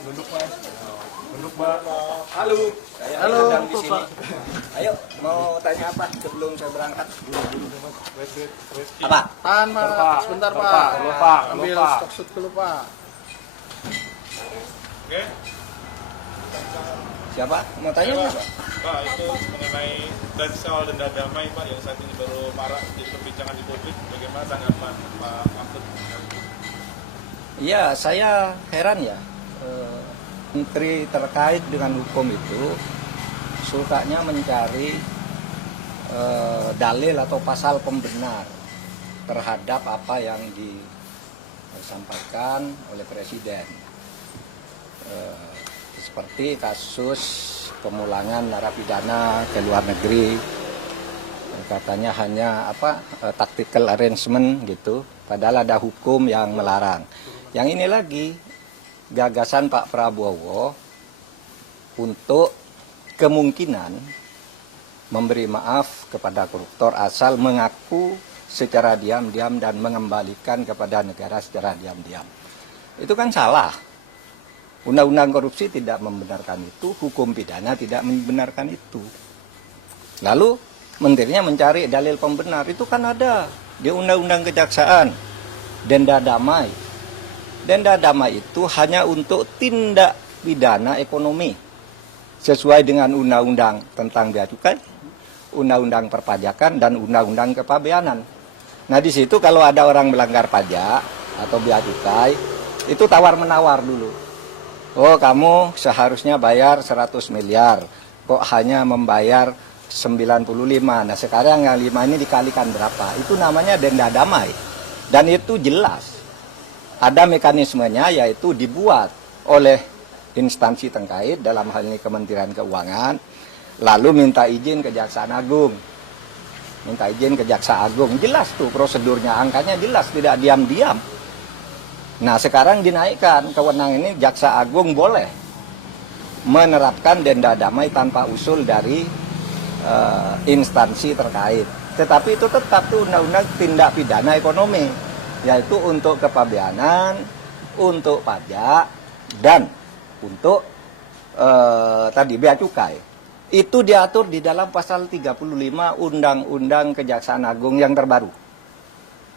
Duduk mas. Duduk mbak. Halo, saya Halo, sedang di sini. Pak. Ayo, mau tanya apa sebelum saya berangkat? Reski. Apa? Tahan pak. Sebentar pak. Lupa. Ambil stok shoot dulu pak. Oke, Siapa? Mau tanya Pak. apa? Pak, itu mengenai dan soal denda damai Pak yang saat ini baru marak jadi perbincangan di publik. Bagaimana tanggapan Pak Mahfud? Iya, saya heran ya. Menteri terkait dengan hukum itu sukanya mencari dalil atau pasal pembenar terhadap apa yang disampaikan oleh Presiden. Seperti kasus pemulangan narapidana ke luar negeri, katanya hanya tactical arrangement gitu, padahal ada hukum yang melarang. Yang ini lagi gagasan Pak Prabowo untuk kemungkinan memberi maaf kepada koruptor asal mengaku secara diam-diam dan mengembalikan kepada negara secara diam-diam. Itu kan salah. Undang-undang korupsi tidak membenarkan itu, hukum pidana tidak membenarkan itu. Lalu menterinya mencari dalil pembenar, itu kan ada di undang-undang kejaksaan, denda damai. Denda damai itu hanya untuk tindak pidana ekonomi sesuai dengan undang-undang tentang bea cukai, undang-undang perpajakan dan undang-undang kepabeanan. Nah, di situ kalau ada orang melanggar pajak atau bea cukai, itu tawar-menawar dulu. Oh, kamu seharusnya bayar 100 miliar, kok hanya membayar 95. Nah, sekarang yang 5 ini dikalikan berapa? Itu namanya denda damai. Dan itu jelas. Ada mekanismenya, yaitu dibuat oleh instansi terkait, dalam hal ini Kementerian Keuangan, lalu minta izin Kejaksaan Agung. Minta izin ke Jaksa Agung. Jelas tuh prosedurnya, angkanya jelas, tidak diam-diam. Nah, sekarang dinaikkan kewenangan ini, Jaksa Agung boleh menerapkan denda damai tanpa usul dari instansi terkait. Tetapi itu tetap tuh undang-undang tindak pidana ekonomi, yaitu untuk kepabeanan, untuk pajak, dan untuk tadi bea cukai. Itu diatur di dalam pasal 35 Undang-Undang Kejaksaan Agung yang terbaru.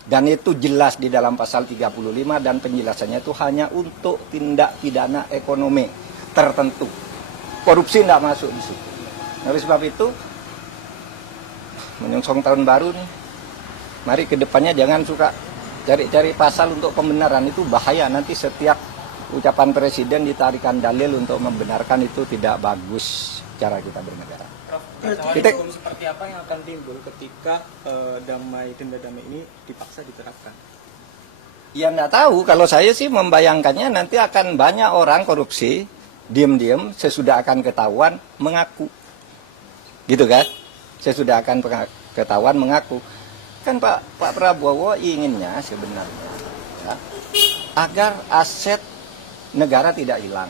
Dan itu jelas di dalam pasal 35 dan penjelasannya itu hanya untuk tindak pidana ekonomi tertentu. Korupsi tidak masuk di situ. Oleh sebab itu, menyongsong tahun baru nih, mari ke depannya jangan suka cari-cari pasal untuk pembenaran, itu bahaya. Nanti setiap ucapan presiden ditarikan dalil untuk membenarkan, itu tidak bagus cara kita bernegara. Hukum seperti apa yang akan timbul ketika denda damai ini dipaksa diterapkan? Ya enggak tahu, kalau saya sih membayangkannya nanti akan banyak orang korupsi, diam-diam sesudah akan ketahuan mengaku. Gitu kan? Sesudah akan ketahuan mengaku. Kan Pak Prabowo inginnya sebenarnya ya, agar aset negara tidak hilang.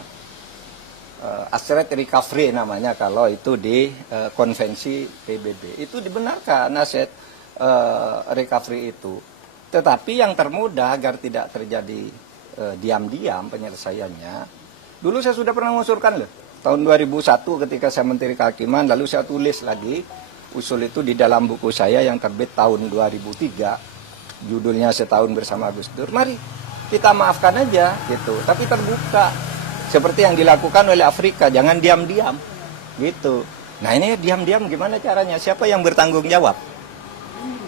Asset recovery namanya kalau itu di konvensi PBB. Itu dibenarkan aset recovery itu. Tetapi yang termudah agar tidak terjadi diam-diam penyelesaiannya. Dulu saya sudah pernah mengusulkan loh. Tahun 2001 ketika saya Menteri Kehakiman, lalu saya tulis lagi usul itu di dalam buku saya yang terbit tahun 2003. Judulnya Setahun Bersama Gus Dur. Mari kita maafkan aja gitu, tapi terbuka. Seperti yang dilakukan oleh Afrika, jangan diam-diam gitu. Nah, ini diam-diam gimana caranya? Siapa yang bertanggung jawab?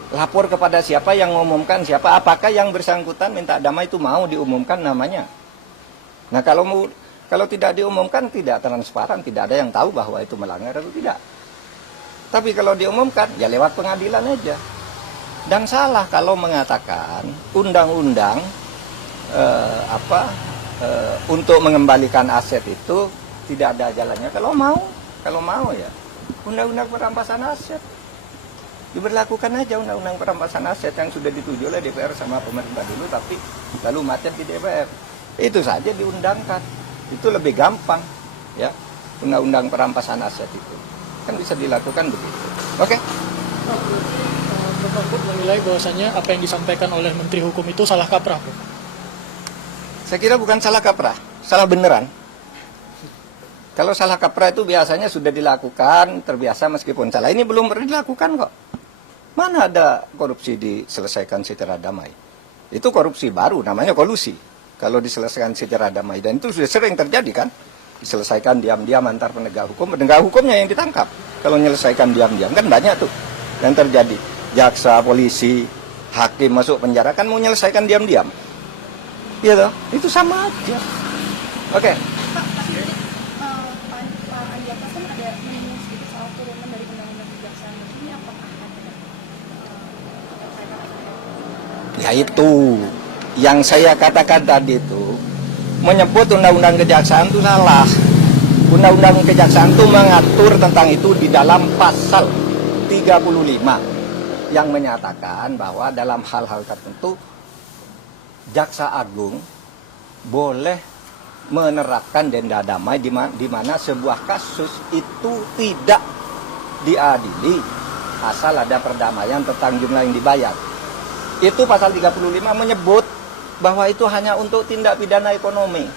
Lapor kepada siapa yang mengumumkan siapa? Apakah yang bersangkutan minta damai itu mau diumumkan namanya? Nah, kalau tidak diumumkan, tidak transparan, tidak ada yang tahu bahwa itu melanggar atau tidak. Tapi kalau diumumkan, ya lewat pengadilan aja. Dan salah kalau mengatakan undang-undang untuk mengembalikan aset itu tidak ada jalannya. Kalau mau ya undang-undang perampasan aset diberlakukan aja, undang-undang perampasan aset yang sudah disetujui oleh DPR sama pemerintah dulu, tapi lalu macet di DPR. Itu saja diundangkan, itu lebih gampang ya, undang-undang perampasan aset itu kan bisa dilakukan begitu. Oke. Prof. Mahfud menilai bahwasanya apa yang disampaikan oleh Menteri Hukum itu salah kaprah, Prof. Saya kira bukan salah kaprah, salah beneran. Kalau salah kaprah itu biasanya sudah dilakukan, terbiasa meskipun salah. Ini belum pernah dilakukan kok. Mana ada korupsi diselesaikan secara damai? Itu korupsi baru, namanya kolusi. Kalau diselesaikan secara damai. Dan itu sudah sering terjadi kan? Diselesaikan diam-diam antar penegak hukumnya yang ditangkap. Kalau menyelesaikan diam-diam, kan banyak tuh yang terjadi. Jaksa, polisi, hakim masuk penjara kan mau menyelesaikan diam-diam. Iya toh? Itu sama aja. Oke. Pak Andi Atas kan ada menyinggung sedikit soal turunan dari undang-undang kejaksaan. Ini apakah ada Ya itu yang saya katakan tadi itu menyebut undang-undang kejaksaan itu salah. Undang-undang kejaksaan itu mengatur tentang itu di dalam pasal 35 yang menyatakan bahwa dalam hal-hal tertentu Jaksa Agung boleh menerapkan denda damai di mana sebuah kasus itu tidak diadili asal ada perdamaian tentang jumlah yang dibayar. Itu pasal 35 menyebut bahwa itu hanya untuk tindak pidana ekonomi.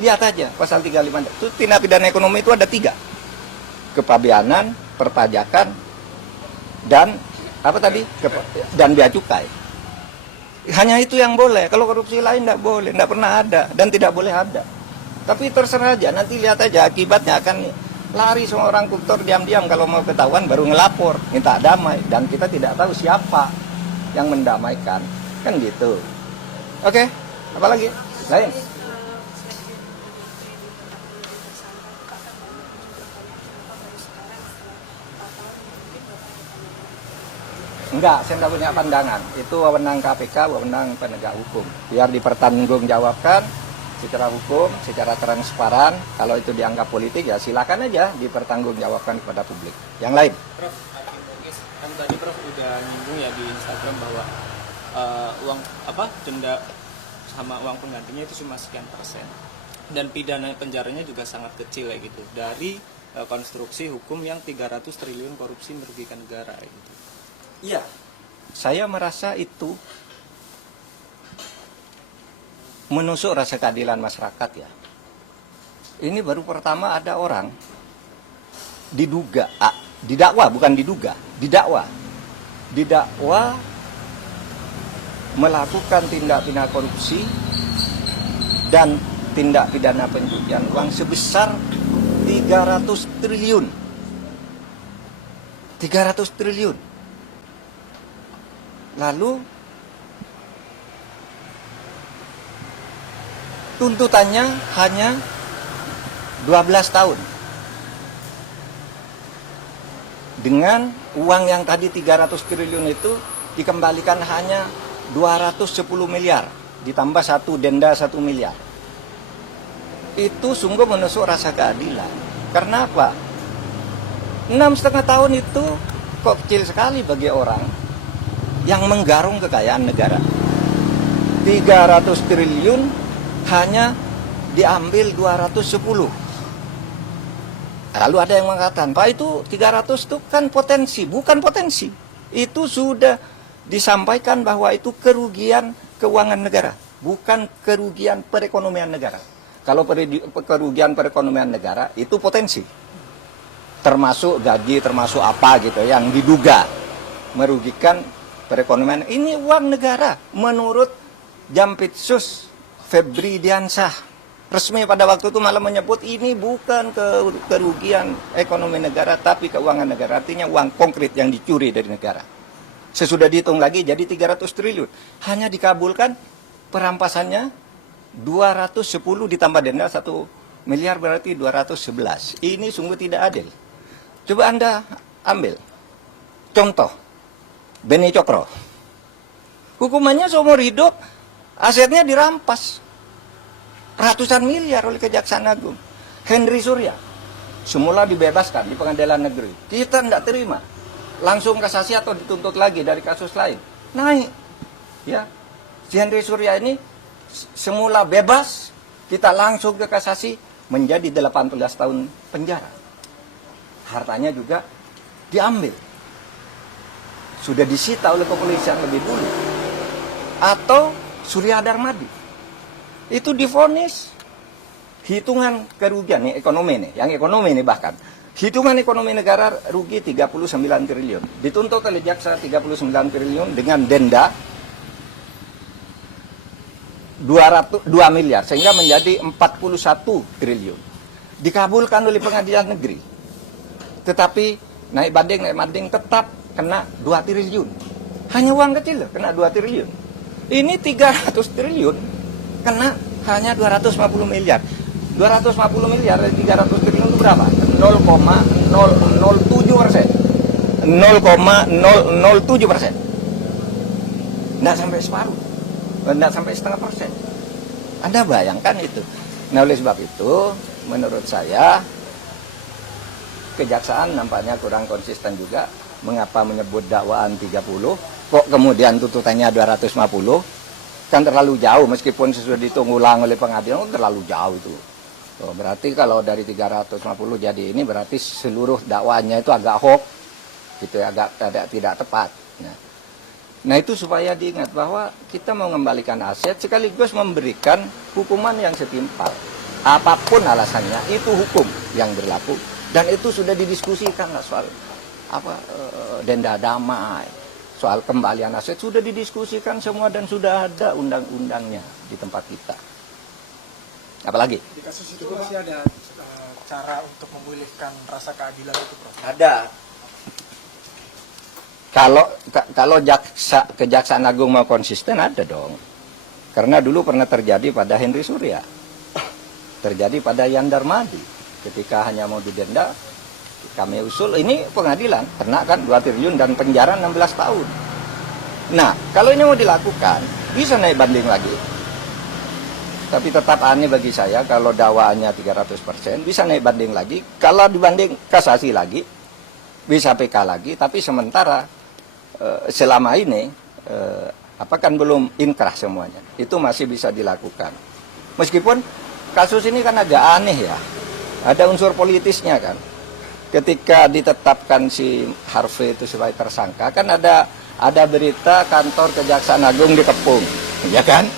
Lihat aja pasal 35 itu tindak pidana ekonomi itu ada 3. Kepabeanan, perpajakan, dan apa tadi? Dan bea cukai. Hanya itu yang boleh. Kalau korupsi lain tidak boleh, tidak pernah ada dan tidak boleh ada. Tapi terserah aja, nanti lihat aja akibatnya akan lari semua orang koruptor diam-diam kalau mau ketahuan baru ngelapor, minta damai dan kita tidak tahu siapa yang mendamaikan. Kan gitu. Oke, apa lagi? Lain. Enggak, saya tidak punya pandangan. Itu wewenang KPK, wewenang penegak hukum. Biar dipertanggungjawabkan secara hukum, secara transparan. Kalau itu dianggap politik ya silakan aja dipertanggungjawabkan kepada publik. Yang lain. Prof, kan tadi Prof udah nyinggung ya di Instagram bahwa uang denda sama uang penggantinya itu cuma sekian persen. Dan pidana penjaranya juga sangat kecil ya gitu. Dari konstruksi hukum yang 300 triliun korupsi merugikan negara gitu. Iya, saya merasa itu menusuk rasa keadilan masyarakat ya. Ini baru pertama ada orang didakwa bukan diduga, didakwa melakukan tindak pidana korupsi dan tindak pidana pencucian uang sebesar 300 triliun. 300 triliun. Lalu tuntutannya hanya 12 tahun. Dengan uang yang tadi 300 triliun itu dikembalikan hanya 210 miliar. Ditambah denda 1 miliar. Itu sungguh menusuk rasa keadilan. Karena apa? 6,5 tahun itu kok kecil sekali bagi orang yang menggarung kekayaan negara. 300 triliun hanya diambil 210. Lalu ada yang mengatakan, Pak itu 300 itu kan potensi. Bukan potensi. Itu sudah disampaikan bahwa itu kerugian keuangan negara. Bukan kerugian perekonomian negara. Kalau kerugian perekonomian negara itu potensi. Termasuk gaji, termasuk apa gitu yang diduga merugikan perekonomian. Ini uang negara menurut Jampitsus Febri Diansah resmi pada waktu itu malah menyebut ini bukan kerugian ekonomi negara tapi keuangan negara, artinya uang konkret yang dicuri dari negara. Sesudah dihitung lagi jadi 300 triliun. Hanya dikabulkan perampasannya 210 ditambah denda 1 miliar berarti 211. Ini sungguh tidak adil. Coba Anda ambil contoh Beni Cokro. Hukumannya seumur hidup, asetnya dirampas. Ratusan miliar oleh Kejaksaan Agung. Henry Surya, semula dibebaskan di pengadilan negeri. Kita tidak terima. Langsung kasasi atau dituntut lagi dari kasus lain. Naik. Ya. Si Henry Surya ini semula bebas, kita langsung ke kasasi menjadi 18 tahun penjara. Hartanya juga diambil. Sudah disita oleh kepolisian lebih dulu. Atau Surya Darmadi. Itu divonis hitungan kerugian nih ekonomi nih, yang ekonomi nih bahkan. Hitungan ekonomi negara rugi 39 triliun. Dituntut oleh jaksa 39 triliun dengan denda 2 miliar sehingga menjadi 41 triliun. Dikabulkan oleh pengadilan negeri. Tetapi naik banding tetap kena 2 triliun. Hanya uang kecil loh, kena 2 triliun. Ini 300 triliun kena hanya 250 miliar. 250 miliar dari 300 triliun itu berapa? 0,007%. 0,007%. Tidak sampai separuh. Tidak sampai setengah persen. Anda bayangkan itu. Nah, oleh sebab itu, menurut saya, kejaksaan nampaknya kurang konsisten juga. Mengapa menyebut dakwaan 30, kok kemudian tuntutannya 250? Kan terlalu jauh, meskipun sesudah dihitung ulang oleh pengadilan, terlalu jauh itu. Berarti kalau dari 350 jadi ini berarti seluruh dakwaannya itu agak hoax, gitu ya, agak tidak tepat. Nah itu supaya diingat bahwa kita mau mengembalikan aset sekaligus memberikan hukuman yang setimpal. Apapun alasannya, itu hukum yang berlaku dan itu sudah didiskusikan lah soal denda damai, soal kembalian aset sudah didiskusikan semua dan sudah ada undang-undangnya di tempat kita. Apalagi? Di kasus itu masih ada cara untuk memulihkan rasa keadilan itu, Prof? Ada. Kalau Kejaksaan Agung mau konsisten ada dong. Karena dulu pernah terjadi pada Henry Surya. Terjadi pada Yan Darmadi. Ketika hanya mau didenda, kami usul ini pengadilan. Kena kan 2 triliun dan penjara 16 tahun. Nah, kalau ini mau dilakukan, bisa naik banding lagi. Tapi tetap aneh bagi saya kalau dakwaannya 300%, bisa naik banding lagi. Kalau dibanding kasasi lagi, bisa PK lagi. Tapi sementara selama ini, kan belum inkrah semuanya. Itu masih bisa dilakukan. Meskipun kasus ini kan agak aneh ya. Ada unsur politisnya kan. Ketika ditetapkan si Harvey itu sebagai tersangka, kan ada berita kantor Kejaksaan Agung dikepung. Ya kan?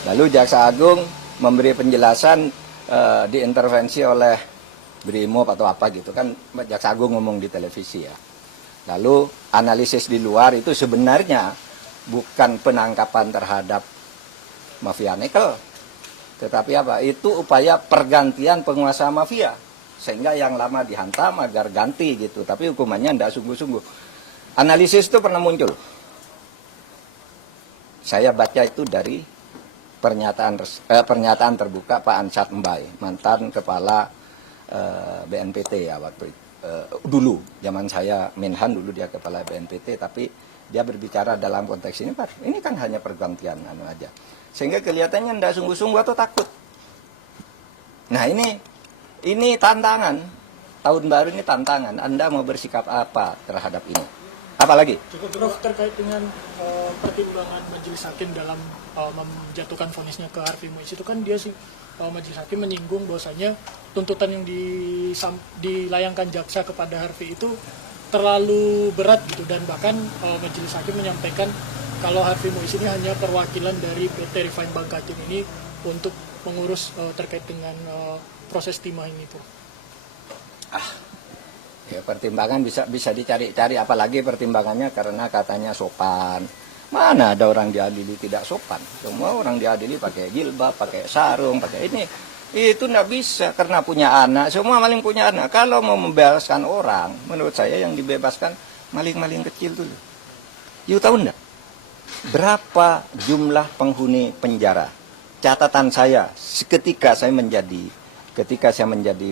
Lalu Jaksa Agung memberi penjelasan diintervensi oleh Brimob atau apa gitu kan, Jaksa Agung ngomong di televisi ya. Lalu analisis di luar itu sebenarnya bukan penangkapan terhadap mafia nikel, tetapi apa? Itu upaya pergantian penguasa mafia sehingga yang lama dihantam agar ganti gitu. Tapi hukumannya tidak sungguh-sungguh. Analisis itu pernah muncul. Saya baca itu dari pernyataan terbuka Pak Ansat Mbai, mantan kepala BNPT ya waktu itu. Dulu zaman saya Menhan dulu dia kepala BNPT, tapi dia berbicara dalam konteks ini Pak. Ini kan hanya pergantian aja. Sehingga kelihatannya tidak sungguh-sungguh atau takut. Nah, ini tantangan. Tahun baru ini tantangan. Anda mau bersikap apa terhadap ini? Apalagi? Prof, terkait dengan pertimbangan majelis hakim dalam menjatuhkan vonisnya ke Harvey Moise itu kan dia sih majelis hakim menyinggung bahwasanya tuntutan yang dilayangkan jaksa kepada Harvey itu terlalu berat gitu, dan bahkan majelis hakim menyampaikan kalau Harvey Moise ini hanya perwakilan dari PT Refine Bank Jatim ini untuk mengurus terkait dengan proses timah ini, Prof. Ya, pertimbangan bisa dicari-cari, apalagi pertimbangannya karena katanya sopan. Mana ada orang diadili tidak sopan? Semua orang diadili pakai jilbab, pakai sarung, pakai ini. Itu tidak bisa karena punya anak. Semua maling punya anak. Kalau mau membebaskan orang, menurut saya yang dibebaskan maling-maling kecil dulu. You tahu enggak? Berapa jumlah penghuni penjara? Catatan saya ketika saya menjadi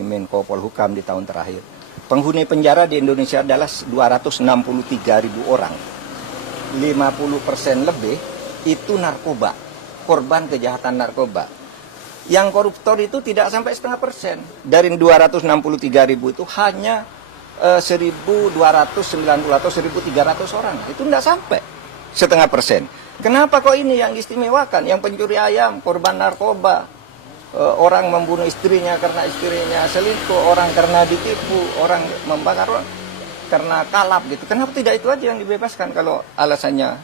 Menko Polhukam di tahun terakhir. Penghuni penjara di Indonesia adalah 263.000 orang. 50% lebih itu narkoba, korban kejahatan narkoba. Yang koruptor itu tidak sampai 0,5%. Dari 263.000 itu hanya 1.290 atau 1.300 orang. Itu tidak sampai 0,5%. Kenapa kok ini yang istimewakan? Yang pencuri ayam, korban narkoba, orang membunuh istrinya karena istrinya selingkuh, orang karena ditipu, orang membakar orang karena kalap gitu. Kenapa tidak itu aja yang dibebaskan kalau alasannya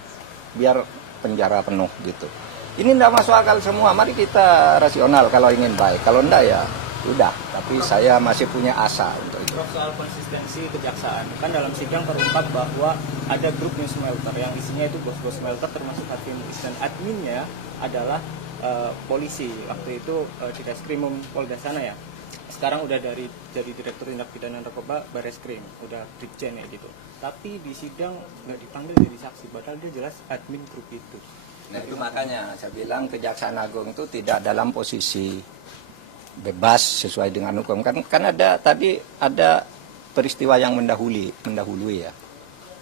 biar penjara penuh gitu? Ini tidak masuk akal semua. Mari kita rasional kalau ingin baik. Kalau enggak ya udah. Tapi saya masih punya asa untuk itu. Prof, soal konsistensi kejaksaan, kan dalam sidang terungkap bahwa ada grup New Smelter yang isinya itu bos-bos smelter termasuk Harvey Muiz, dan adminnya adalah polisi. Waktu itu di Reskrimum Polda sana ya. Sekarang udah dari Direktur Tindak Pidana Narkoba Bareskrim, udah Brigjen ya gitu. Tapi di sidang nggak dipanggil jadi saksi, padahal dia jelas admin grup itu. Nah itu makanya saya bilang Kejaksaan Agung itu tidak dalam posisi bebas sesuai dengan hukum. Kan ada tadi ada peristiwa yang mendahului ya.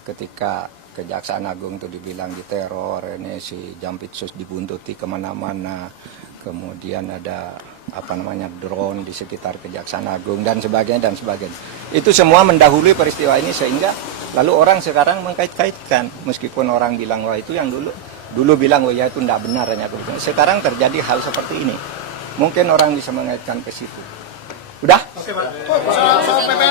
Ketika Kejaksaan Agung itu dibilang diteror, ini si Jampitsus dibuntuti kemana-mana, kemudian ada drone di sekitar Kejaksaan Agung dan sebagainya. Itu semua mendahului peristiwa ini sehingga lalu orang sekarang mengkait-kaitkan, meskipun orang bilang wah itu yang dulu bilang oh ya itu tidak benar hanya sekarang terjadi hal seperti ini. Mungkin orang bisa mengaitkan ke situ. Udah? Oke, Pak. Soal PP